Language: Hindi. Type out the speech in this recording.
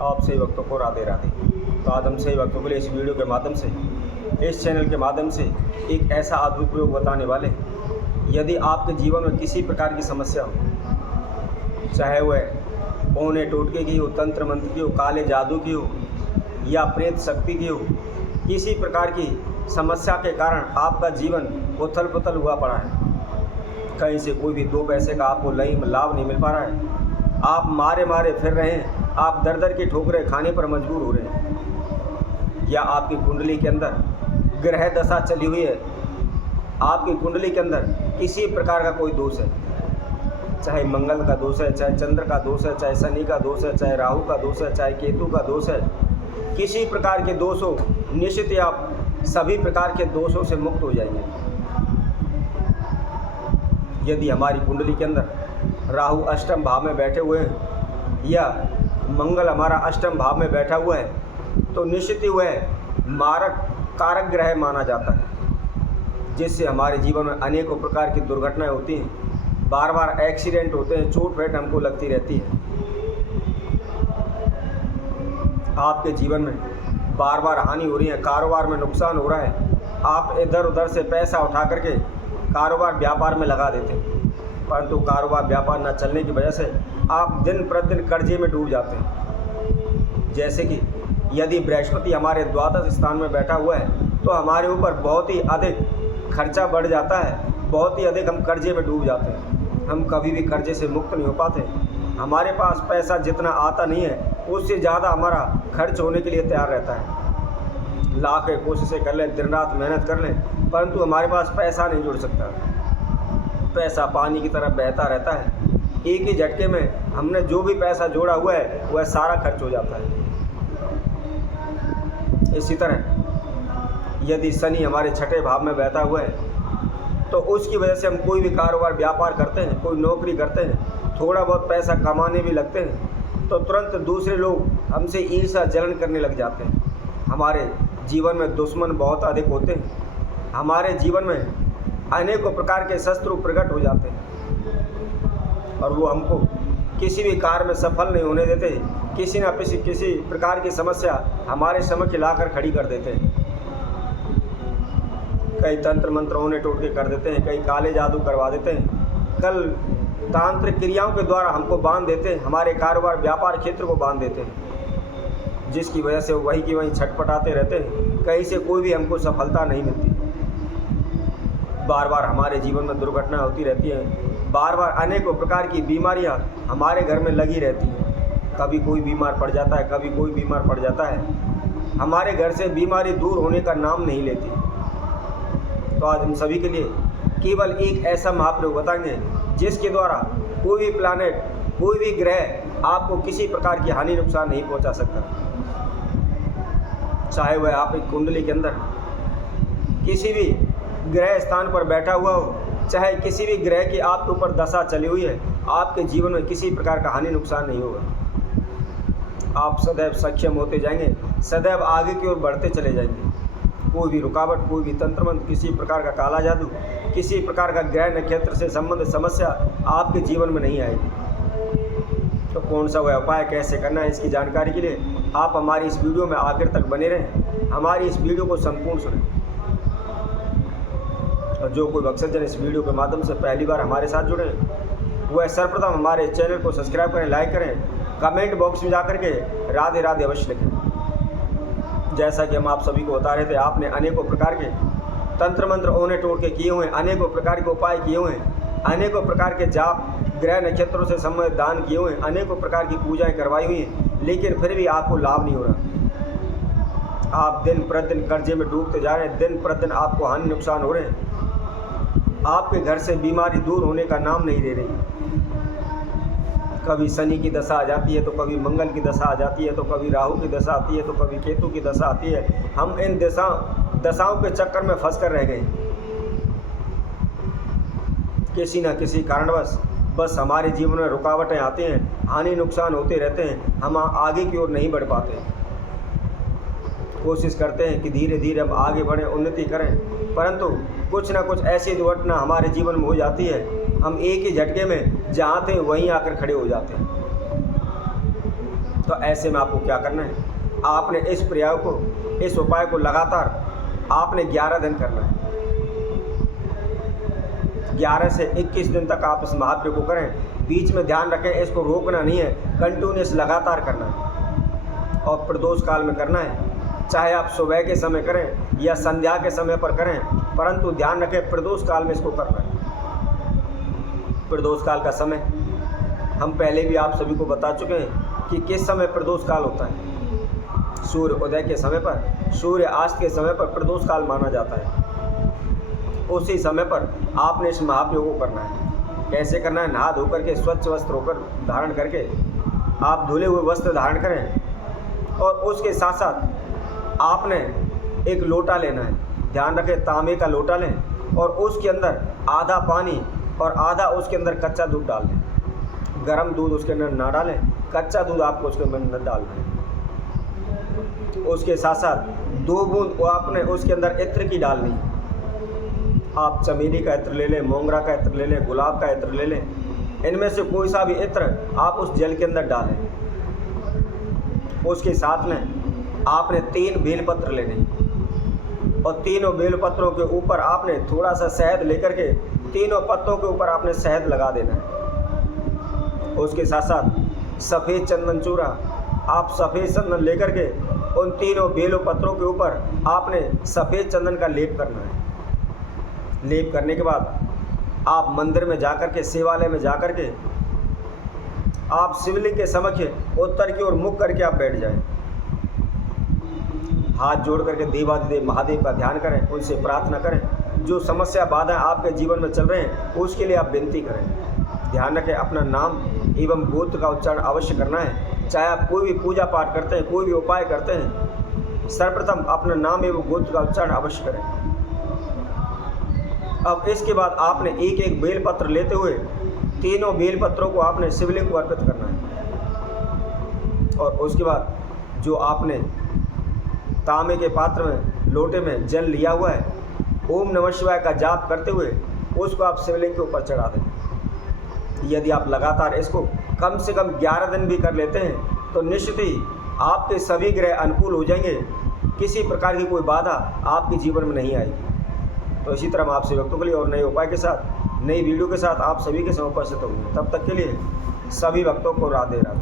आप सही वक्तों को राधे राधे। तो आज हम सही वक्तों के लिए इस वीडियो के माध्यम से, इस चैनल के माध्यम से एक ऐसा अद्भुत प्रयोग बताने वाले। यदि आपके जीवन में किसी प्रकार की समस्या हो, चाहे वह पौने टोटके की हो, तंत्र मंत्र की हो, काले जादू की हो या प्रेत शक्ति की हो, किसी प्रकार की समस्या के कारण आपका जीवन उथल पुथल हुआ पड़ा है, कहीं से कोई भी दो पैसे का आपको लाभ नहीं मिल पा रहा है, आप मारे मारे फिर रहे हैं, आप दर दर की ठोकरें खाने पर मजबूर हो रहे हैं, या आपकी कुंडली के अंदर ग्रह दशा चली हुई है, आपकी कुंडली के अंदर किसी प्रकार का कोई दोष है, चाहे मंगल का दोष है, चाहे चंद्र का दोष है, चाहे शनि का दोष है, चाहे राहु का दोष है, चाहे केतु का दोष है, किसी प्रकार के दोष हो, निश्चित ही आप सभी प्रकार के दोषों से मुक्त हो जाएंगे। यदि हमारी कुंडली के अंदर राहु अष्टम भाव में बैठे हुए हैं या मंगल हमारा अष्टम भाव में बैठा हुआ है, तो निश्चित ही वह मारक कारक ग्रह माना जाता है, जिससे हमारे जीवन में अनेकों प्रकार की दुर्घटनाएं होती हैं, बार बार एक्सीडेंट होते हैं, चोट फेट हमको लगती रहती है। आपके जीवन में बार बार हानि हो रही है, कारोबार में नुकसान हो रहा है, आप इधर उधर से पैसा उठा करके कारोबार व्यापार में लगा देते हैं, परंतु कारोबार व्यापार न चलने की वजह से आप दिन प्रतिदिन कर्जे में डूब जाते हैं। जैसे कि यदि बृहस्पति हमारे द्वादश स्थान में बैठा हुआ है, तो हमारे ऊपर बहुत ही अधिक खर्चा बढ़ जाता है, बहुत ही अधिक हम कर्जे में डूब जाते हैं, हम कभी भी कर्जे से मुक्त नहीं हो पाते। हमारे पास पैसा जितना आता नहीं है, उससे ज़्यादा हमारा खर्च होने के लिए तैयार रहता है। लाख कोशिशें कर लें, दिन रात मेहनत कर लें, परंतु हमारे पास पैसा नहीं जुड़ सकता। पैसा पानी की तरह बहता रहता है, एक ही झटके में हमने जो भी पैसा जोड़ा हुआ है वह सारा खर्च हो जाता है। इसी तरह यदि शनि हमारे छठे भाव में बैठा हुआ है, तो उसकी वजह से हम कोई भी कारोबार व्यापार करते हैं, कोई नौकरी करते हैं, थोड़ा बहुत पैसा कमाने भी लगते हैं, तो तुरंत दूसरे लोग हमसे ईर्ष्या जलन करने लग जाते हैं। हमारे जीवन में दुश्मन बहुत अधिक होते हैं, हमारे जीवन में अनेकों प्रकार के शत्रु प्रकट हो जाते हैं और वो हमको किसी भी कार्य में सफल नहीं होने देते, किसी न किसी प्रकार की समस्या हमारे समक्ष लाकर खड़ी कर देते हैं। कई तंत्र मंत्र होने टोटके कर देते हैं, कई काले जादू करवा देते हैं, कल तांत्रिक क्रियाओं के द्वारा हमको बांध देते हैं, हमारे कारोबार व्यापार क्षेत्र को बांध देते हैं, जिसकी वजह से वही की वहीं छटपटाते रहते हैं, कहीं से कोई भी हमको सफलता नहीं मिलती। बार बार हमारे जीवन में दुर्घटनाएं होती रहती हैं, बार बार अनेकों प्रकार की बीमारियां हमारे घर में लगी रहती हैं, कभी कोई बीमार पड़ जाता है, कभी कोई बीमार पड़ जाता है, हमारे घर से बीमारी दूर होने का नाम नहीं लेती। तो आज हम सभी के लिए केवल एक ऐसा महाप्रयोग बताएंगे जिसके द्वारा कोई भी प्लैनेट, कोई भी ग्रह आपको किसी प्रकार की हानि नुकसान नहीं पहुंचा सकता। चाहे वह आपकी कुंडली के अंदर किसी भी ग्रह स्थान पर बैठा हुआ हो, चाहे किसी भी ग्रह की आपके ऊपर दशा चली हुई है, आपके जीवन में किसी प्रकार का हानि नुकसान नहीं होगा। आप सदैव सक्षम होते जाएंगे, सदैव आगे की ओर बढ़ते चले जाएंगे। कोई भी रुकावट, कोई भी तंत्र मंत्र, किसी प्रकार का काला जादू, किसी प्रकार का ग्रह नक्षत्र से संबंधित समस्या आपके जीवन में नहीं आएगी। तो कौन सा वह उपाय कैसे करना है, इसकी जानकारी के लिए आप हमारी इस वीडियो में आखिर तक बने रहें, हमारी इस वीडियो को संपूर्ण सुनें। और जो कोई भक्तजन इस वीडियो के माध्यम से पहली बार हमारे साथ जुड़े हैं, वह सर्वप्रथम हमारे चैनल को सब्सक्राइब करें, लाइक करें, कमेंट बॉक्स में जाकर के राधे राधे अवश्य लिखें। जैसा कि हम आप सभी को बता रहे थे, आपने अनेकों प्रकार के तंत्र मंत्र ओने टोटके किए हुए हैं, अनेकों प्रकार के उपाय किए हुए हैं, अनेकों प्रकार के जाप, ग्रह नक्षत्रों से संबंधित दान किए हुए हैं, अनेकों प्रकार की पूजाएं करवाई हुई हैं, लेकिन फिर भी आपको लाभ नहीं हो रहा। आप दिन प्रतिदिन कर्जे में डूबते जा रहे हैं, दिन प्रतिदिन आपको हानि नुकसान हो रहे हैं, आपके घर से बीमारी दूर होने का नाम नहीं ले रही। कभी शनि की दशा आ जाती है, तो कभी मंगल की दशा आ जाती है, तो कभी राहु की दशा आती है, तो कभी केतु की दशा आती है। हम इन दशाओं के चक्कर में फंस कर रह गए। किसी न किसी कारणवश बस हमारे जीवन में रुकावटें आती हैं, हानि नुकसान होते रहते हैं, हम आगे की ओर नहीं बढ़ पाते। कोशिश करते हैं कि धीरे धीरे हम आगे बढ़ें, उन्नति करें, परंतु कुछ ना कुछ ऐसी दुर्घटना हमारे जीवन में हो जाती है, हम एक ही झटके में जहाँ थे वहीं आकर खड़े हो जाते हैं। तो ऐसे में आपको क्या करना है, आपने इस प्रयोग को, इस उपाय को लगातार आपने 11 दिन करना है। 11 से 21 दिन तक आप इस महाप्रयोग को करें। बीच में ध्यान रखें, इसको रोकना नहीं है, कंटिन्यूस लगातार करना है और प्रदोष काल में करना है। चाहे आप सुबह के समय करें या संध्या के समय पर करें, परंतु ध्यान रखें प्रदोष काल में इसको करना है। प्रदोष काल का समय हम पहले भी आप सभी को बता चुके हैं कि किस समय प्रदोष काल होता है। सूर्य उदय के समय पर, सूर्य अस्त के समय पर प्रदोष काल माना जाता है। उसी समय पर आपने इस महाप्रयोग को करना है। कैसे करना है, नहा धोकर के स्वच्छ वस्त्र होकर धारण करके आप धुले हुए वस्त्र धारण करें और उसके साथ साथ आपने एक लोटा लेना है। ध्यान रखें, तांबे का लोटा लें और उसके अंदर आधा पानी और आधा उसके अंदर कच्चा दूध डाल दें। गर्म दूध उसके अंदर ना डालें, कच्चा दूध आपको उसके अंदर डालना है। उसके साथ साथ 2 बूंद आपने उसके अंदर इत्र की डालनी है। आप चमेली का इत्र ले लें, मोगरा का इत्र ले लें, गुलाब का इत्र ले लें, इनमें से कोई सा भी इत्र आप उस जल के अंदर डालें। उसके साथ में आपने 3 बेलपत्र लेने और तीनों बेलपत्रों के ऊपर आपने थोड़ा सा शहद लेकर के तीनों पत्तों के ऊपर आपने शहद लगा देना है। उसके साथ साथ सफ़ेद चंदन चूरा, आप सफ़ेद चंदन लेकर के उन तीनों बेलों पत्रों के ऊपर आपने सफ़ेद चंदन का लेप करना है। लेप करने के बाद आप मंदिर में जाकर के, शिवालय में जाकर के आप शिवलिंग के समक्ष उत्तर की ओर मुख करके आप बैठ जाएं। हाथ जोड़ करके देवाधिदेव महादेव का ध्यान करें, उनसे प्रार्थना करें। जो समस्या बाधाएं आपके जीवन में चल रहे हैं उसके लिए आप विनती करें। ध्यान रखें, अपना नाम एवं गोत्र का उच्चारण अवश्य करना है। चाहे आप कोई भी पूजा पाठ करते हैं, कोई भी उपाय करते हैं, सर्वप्रथम अपना नाम एवं गोत्र का उच्चारण अवश्य करें। अब इसके बाद आपने एक एक बेलपत्र लेते हुए तीनों बेलपत्रों को आपने शिवलिंग को अर्पित करना है और उसके बाद जो आपने तांबे के पात्र में, लोटे में जल लिया हुआ है, ओम नमः शिवाय का जाप करते हुए उसको आप शिवलिंग के ऊपर चढ़ा दें। यदि आप लगातार इसको कम से कम 11 दिन भी कर लेते हैं तो निश्चित ही आपके सभी ग्रह अनुकूल हो जाएंगे। किसी प्रकार की कोई बाधा आपके जीवन में नहीं आएगी। तो इसी तरह हम आपसे भक्तों के लिए और नए उपाय के साथ, नई वीडियो के साथ आप सभी के समय उपस्थित होंगे। तब तक के लिए सभी भक्तों को राधे राधे।